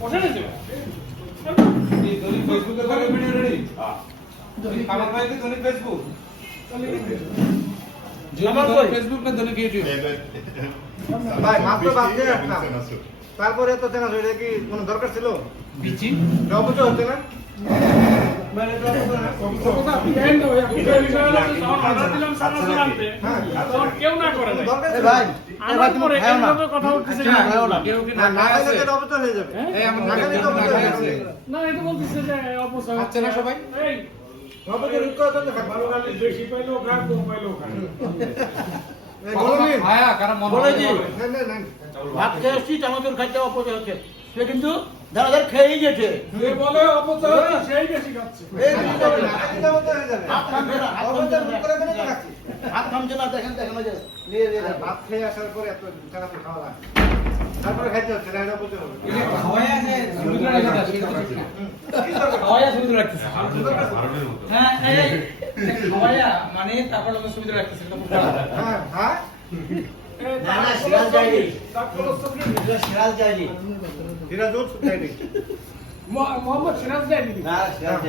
বসে গেছে এই দলিল ফেসবুকে করে ভিডিও রেডি আমার ভাই কি দলিল ফেসবুক আমার কই ফেসবুক না দলিল ইউটিউব ভাই মাত্র বাদ একটা তারপরে এত চেনা হয়ে কি কোনো দরকার ছিল বিচি অবশ্য হচ্ছে না মানে কেউ না করে দরকার ছিল ভাই আমার পরে এইভাবে কথা উঠতেছে না কেউ কি না না না আছে গেলে এটা অবশ্য হয়ে যাবে এই আমার না গেলে তো অবশ্য হয়ে যাবে না এটা বলতেছে যে অপচয় খাচ্ছে না সবাই? এই অবশ্য রুট করে তো দেখা ভালো খালি বেশি পাইলো খায় কম পাইলো খায় গরমিন আয়া কারণ মন বলে দি। না না না ভাত খেয়ে আসছি টমেটোর খাইতে অপচয় হচ্ছে সে কিন্তু দাদা খেয়েই গেছে যে বলে অপচয় হচ্ছে সেই বেশি খাচ্ছে এই জিনিসটা না এটা মতো হয়ে যাবে হাত থামছে না, হাত অবশ্য থামছে রুট না। করে ফেলে তো রাখছি হাত থামছে না, দেখেন দেখেন ওই যে নিয়ে নিয়ে যাবে। ভাত খেয়ে আসার পরে এত টাকা খাওয়া লাগে তারপরে খাইতে হচ্ছে না এটা অবশ্য হবে খাওয়াই আছে সমুদ্র রাখা আছে খাওয়াই সমুদ্র রাখতেছে হ্যাঁ এই খাওয়াইয়া মানে তারপর আমরা সমুদ্র রাখতেছে হ্যাঁ হ্যাঁ না না সিরাজ যায়নি, ডাক্তার সিরাজ যায়নি, সিরাজুল যাইনি মোহাম্মদ সিরাজ যায়নি না সিরাজ যায়নি।